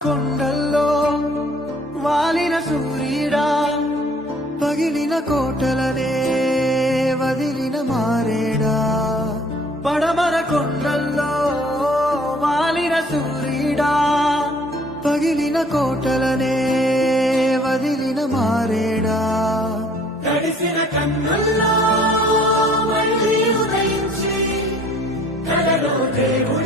కొండల్లో వాలిన సూర్యుడా పగిలిన కోటలనే వదిలిన మారేడా పడమర కొండల్లో వాలిన సూర్యుడా పగిలిన కోటలనే వదిలిన మారేడా తడిసిన కన్నుల్లో మళ్ళీ ఉదయించి కలలో దేవుడు